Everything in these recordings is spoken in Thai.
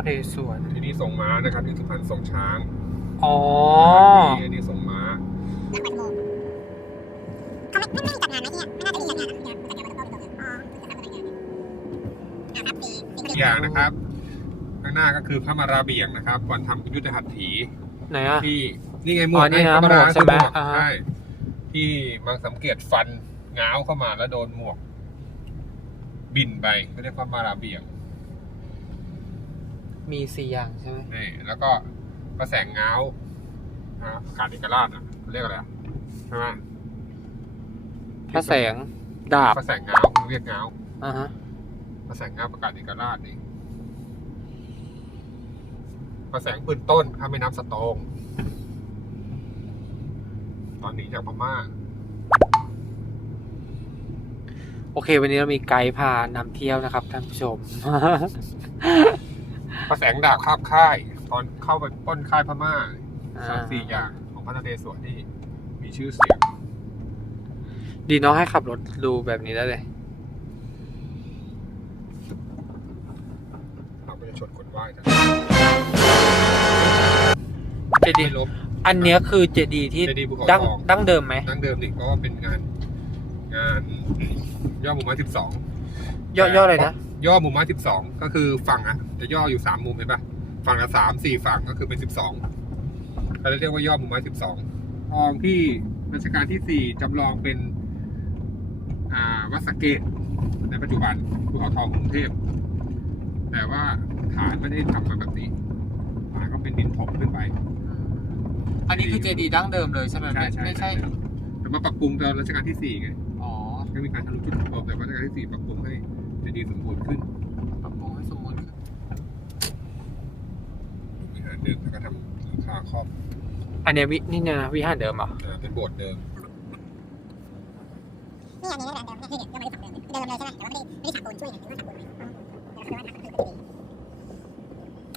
ระนเรศวรที่นี่ทรงม้านะครับที่สุพรรณทรงช้างอ๋อ ที่อันนี้ทรงม้าเขาไม่ไม่ไม่มีจัดงานนะที่เนี่ยไม่น่าจะมีจัดงานนะที่เนี่ยจัดงานมันต้องเป็นตัวอ๋อจัดงานเป็นงานนะครับมีมีอีกอย่างนะครับข้างหน้าก็คือพระมาราเบียงนะครับ วันทำยุทธหัตถีไหนอะที่นี่ไงหมวอ๋กอนี่นะพระมาราหมวกใช่ไหมคือวกอ่าฮะใช่ที่มังสังเกตฟันง้าวเข้ามาแล้วโดนหมวก บินไปก็เรียกพระมาราเบียง มีสี่อย่างใช่ไหมนี่แล้วก็พระแสงง้าวนะครับขาดเอกราชอะเรียกอะไรอะใช่ไหมพระแสงดาบพระแสงง้าวเรียกง้าวอ่าฮะพระแสงง้าวประกาศเอกราชนี่พระแสงปืนต้นข้ามแม่น้ำสะโตงตอนหนีจากพม่าโอเค วันนี้เรามีไกด์พานำเที่ยวนะครับท่านผู้ชม พระแสงดาบคาบค่าย ตอนเข้าไปปล้นค่ายพม่าอ่า สามสี่อย่างของพระนเรศวรที่มีชื่อเสียง ดีเน้องให้ขับรถดูแบบนี้ได้เลย เราก็จะชนคนไหว้กันเจดีไม่ลบ อันเนี้ยคือเจดีที่เจดีย์ภูเขาดั้งทอง ดั้งเดิมไหมดั้งเดิมนี่เพราะว่าเป็นงาน งานย่อหมู่ม้าสิบสองย่อย่ออะไรนะ ย่อหมู่ม้าสิบสองก็คือฝั่งอะ จะย่ออยู่สามมุมเห็นปะฝั่งละสามสี่ฝั่งก็คือเป็นสิบสองเขาเรียกว่าย่อหมู่ม้าสิบสองทองที่รัชกาลที่สี่จำลองเป็นอ่าวัดสะเกตในปัจจุบันภูเขาทองกรุงเทพ แต่ว่าฐานไม่ได้ทำมาแบบนี้ฐานก็เป็นดินถมขึ้นไป อันนี้คือเจดีดั้งเดิมเลยใช่ไหมไม่ไม่ใช่แต่มาปรับปรุงตอนรัชกาลที่สี่ไงอ๋อก็มีการทะลุจุดประสงค์แต่ว่ารัชกาลที่สี่ปรับปรุงให้ เจดีย์สมบูรณ์ขึ้นปรับปรุงให้สมบูรณ์ขึ้นวิหารเดิมแล้วก็ทำหลังคาครอบอันเนี้ยวินี่เนี่ยนะวิหารเดิมเหรออ่าเป็นโบสถ์เดิม นี่อันนี้ไม่ได้เดิมนี่คือเดิมไม่ได้ฝังเดิมเดิมเลยใช่ไหมแต่ว่าไม่ได้ไม่ได้ฉาบปูนช่วยไงหรือว่าฉาบปูนไหมเดี๋ยวเราคือว่านะคือ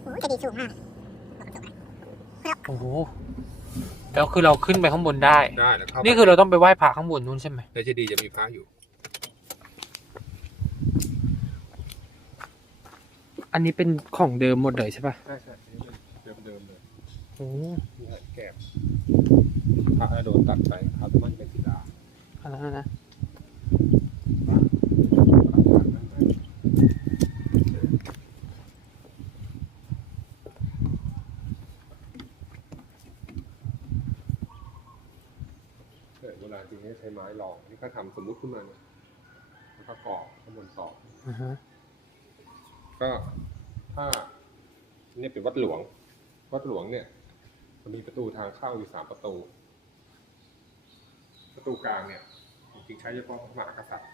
โอ้ยจะดีสูงมากบอกสูงมากโอ้โหแล้วคือเราขึ้นไปข้างบนได้ ได้แล้วเข้านี่คือเราต้องไปไหว้พระข้างบนนู้นใช่ไหม ในเจดีย์จะมีพระอยู่ อันนี้เป็นของเดิมหมดเลยใช่ปะใช่ใช่เดิมเดิมๆเลยโอ้มีหางแกบพระโดนตัดไปครับมันเป็นศิลาอันนั้นนะเออโบราณจริงๆใช้ไม้รองนี่ก็ทำสมมุติขึ้นมาเนี่ยแล้วก็ก่อข้างบนต่ออ่าฮะ ก็ถ้าเนี่ยเป็นวัดหลวง วัดหลวงเนี่ยมันมีประตูทางเข้าอยู่สามประตู ประตูกลางเนี่ยจริงๆใช้เฉพาะพระมหากษัตริย์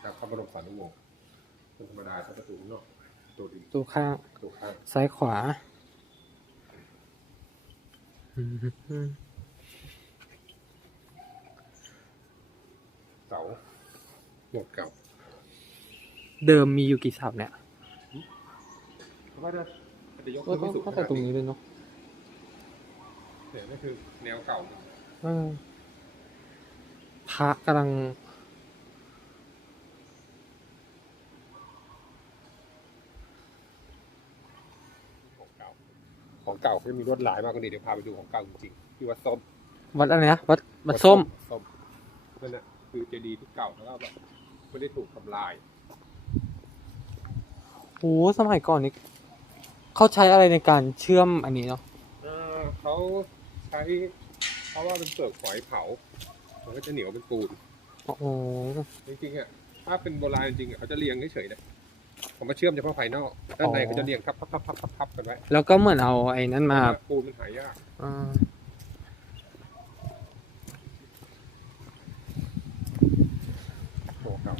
และพระบรมสารีวงศ์คนธรรมดาใช้ประตูข้างนอกประตูดีตัวข้างประตูข้างซ้ายขวาอืมเสาหมวดเก่า เดิมมีอยู่กี่เสาเนี่ย เพราะว่าจะจะยกก็ขึ้นต้อไม่งสูงเข้าแต่ตรงนี้เลยเนาะเนี่ยนี่คือแนวเก่าเออพระกำลังของเก่าของเก่าก็จะมีลวดลายมากกว่านี้เดี๋ยวพาไปดูของเก่าจริงๆที่วัดส้ม วัดอะไรนะวัดวัดส้มส้มนั่นแหละคือเจดีย์ที่เก่าแล้วก็แบบไม่ได้ถูกทำลายโอ้สมัยก่อนนี่ เขาใช้อะไรในการเชื่อมอันนี้เนาะเอ่อเขาใช้เพราะว่าเป็นเปลือกหอยเผา มันก็จะเหนียวเป็นปูน โอ้โหจริงๆอะถ้าเป็นโบราณจริงๆอะเขาจะเรียงเฉยๆนะเขามาเชื่อมเฉพาะภายนอกด้านในเขาจะเรียงทับทับทับทับทับทับกันไว้แล้วก็เหมือนเอาไอ้นั้นมาปูนมันหายาก อ่าโอ้เก่า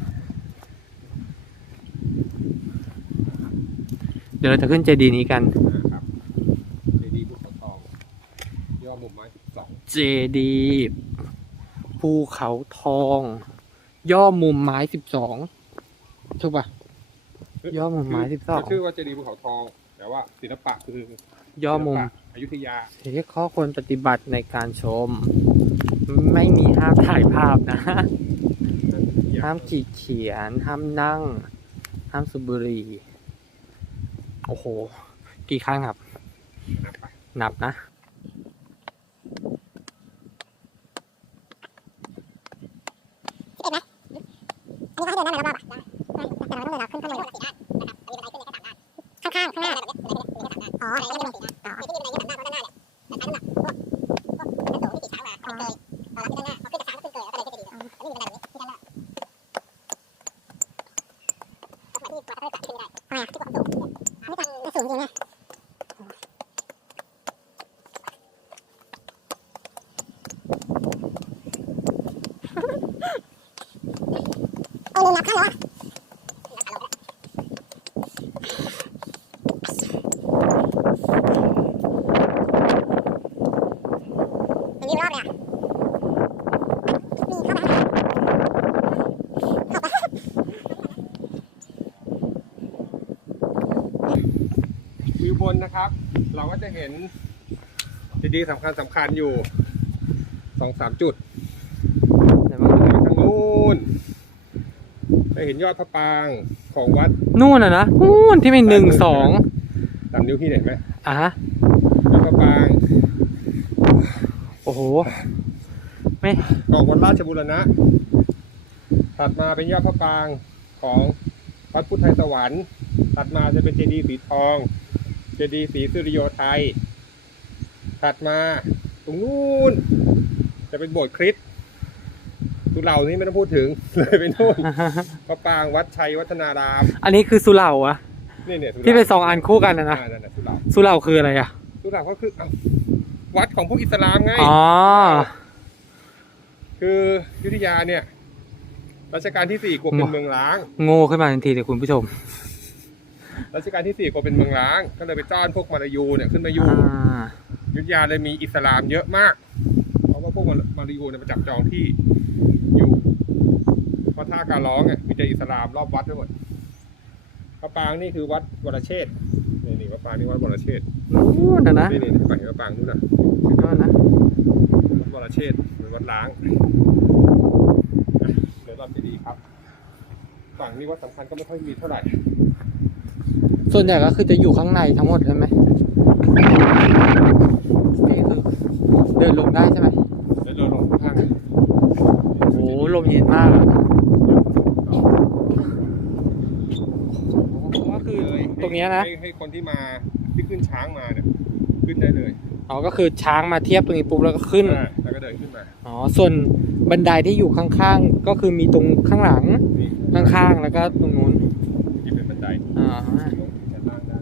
เดี๋ยวเราจะขึ้นเจดีย์นี้กัน นะครับเจดีย์ภูเขาทองย่อมุมไม้สิบสองเจดีย์ภูเขาทอง ย่อมุมไม้สิบสองถูกปะ ย่อมุมไม้สิบสองชื่อว่าเจดีย์ภูเขาทอง แต่ว่าศิลปะคือย่อมุมศิลปะอยุธยาเฮ้ข้อควรปฏิบัติในการชม ไม่มีห้ามถ่ายภาพนะ ห้ามขีดเขียน ห้ามนั่ง ห้ามสูบบุหรี่ โอ้โห กี่ขั้นครับ นับไปนับนะสิบเอ็ดไหมอันนี้เขาให้เดินได้ไหมรอบๆอะได้แต่เราต้องเดินเราขึ้นข้างบนสี่ด้านนะครับมีบันไดขึ้นเลยแค่สามด้านข้างๆข้างหน้าอ๋อบันไดขึ้นเลยสี่ด้านอ๋อที่มีบันไดขึ้นสามด้านเพราะด้านหน้าเนี่ยแต่ท้ามสูง ที่ขี่ช้างมามันเกยตอนรับที่ด้านหน้าพอขึ้นจากช้างก็ขึ้นเกยแล้วบันไดขึ้นจะดีเลยแต่ไม่มีบันไดแบบนี้ที่ด้านหน้าสมัยที่ตัวเขาจะขึ้นไม่ได้ทำไมอะที่ควางแล้วอะนับขั้นแล้ว มันมีรอบเลยอะ มีเข้าไปเข้าไป วิวบ นนะครับ เราก็จะเห็นดีๆสำคัญสำคัญอยู่สองสามจุดไหนบ้างทางนู้นจะเห็นยอดพระปรางของวัดนู่นอะนะนู่นที่มีหนึ่งสองตามนิ้วพี่เห็นไหมอะฮะยอดพระปราง โอ้โห ไม่กองวัดราชบุรณะถัดมาเป็นยอดพระปรางของวัดพุทธไทยสวรรค์ ถัดมาจะเป็นเจดีย์สีทองเจดีย์สีสุริโยไทย ถัดมาตรงนู้นจะเป็นโบสถ์คริสต์สุเหร่านี่ไม่ต้องพูดถึง เลยไปนู่นพระปรางวัดชัยวัฒนารามอันนี้คือสุเหร่าอะนี่เนี่ยสุหร่าที่เป็นสองอันคู่กันนะนะอ่านั่นน่ะสุเหร่าสุเหร่าคืออะไรอะสุเหร่าก็คือเอ้าวัดของพวกอิสลามไง อ๋อ คืออยุธยาเนี่ยรัชกาลที่สี่กลัวเป็นเมืองร้าง โง่ขึ้นมาทันทีเลยคุณผู้ชม รัชกาลที่สี่กลัวเป็นเมืองร้าง ก็เลยไปต้อนพวกมาลายูเนี่ยขึ้นมาอยู่อ่าอยุธยาเลยมีอิสลามเยอะมาก เพราะว่าพวกมาลายูเนี่ยมาจับจองที่อยู่เพราะท่าการร้องเนี่ยมีแต่อิสลามรอบวัดไปหมดพระปรางนี่คือวัดวรเชษฐ์นี่นี่พระปรางนี่วัดวรเชษฐ์นู่นนะนะนี่นี่ไปเห็นพระปรางนู่นน่ะนู่นนะวัดวรเชษฐ์หรือวัดล้างอะเดี๋ยวเราจะดีครับ ฝั่งนี้วัดสำคัญก็ไม่ค่อยมีเท่าไหร่ ส่วนใหญ่ก็คือจะอยู่ข้างในทั้งหมดใช่ไหมนี่คือเดินลงได้ใช่ไหมเดี๋ยวเราลงข้างโอ้โหลมเย็นมากอะก็คือตรงเนี้ยนะ ให้ให้คนที่มาที่ขึ้นช้างมาเนี่ยขึ้นได้เลยอ๋อก็คือช้างมาเทียบตรงนี้ปุ๊บแล้วก็ขึ้น อ่าแล้วก็เดินขึ้นมาอ๋อ ส่วนบันไดที่อยู่ข้างๆ ก็คือมีตรงข้างหลัง นี่ข้างๆ แล้วก็ตรงนู้น ที่เป็นบันไดอ่า ลงชั้นล่างได้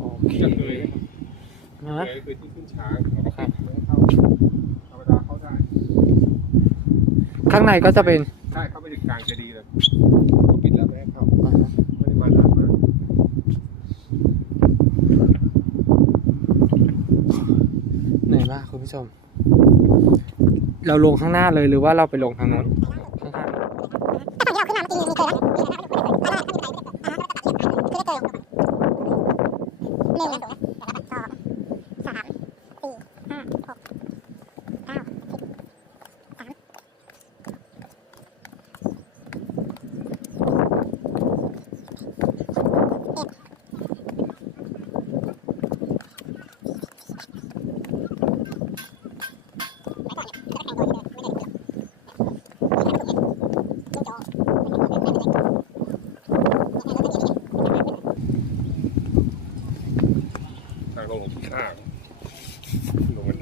โอเค จะเคย นะเคยคือที่ขึ้นช้างเราก็ปิดไม่ให้เข้าธรรมดาเข้าได้ข้างในก็จะเป็นใช่เข้าไปถึงกลางเจดีย์เลยเขาปิดแล้วไม่ให้เข้าอ่าไม่ได้มานานมากเหนื่อยมากคุณผู้ชม เราลงข้างหน้าเลยหรือว่าเราไปลงทางโน้นข้าง แต่ฝั่งที่เราขึ้นมาเมื่อกี้มีเกยนะมีเกยนะไม่ได้ไม่ได้อ่าแล้วก็ตัดเทียบกันคือได้เกยลงหนึ่งสองสามสี่ห้าหกเก้าสิบสามไปก่อนเนี่ยแล้วก็แต่งตัวที่เดิมไม่ได้ไม่ได้จิ้งจอก ทางลง ข้างลงมัน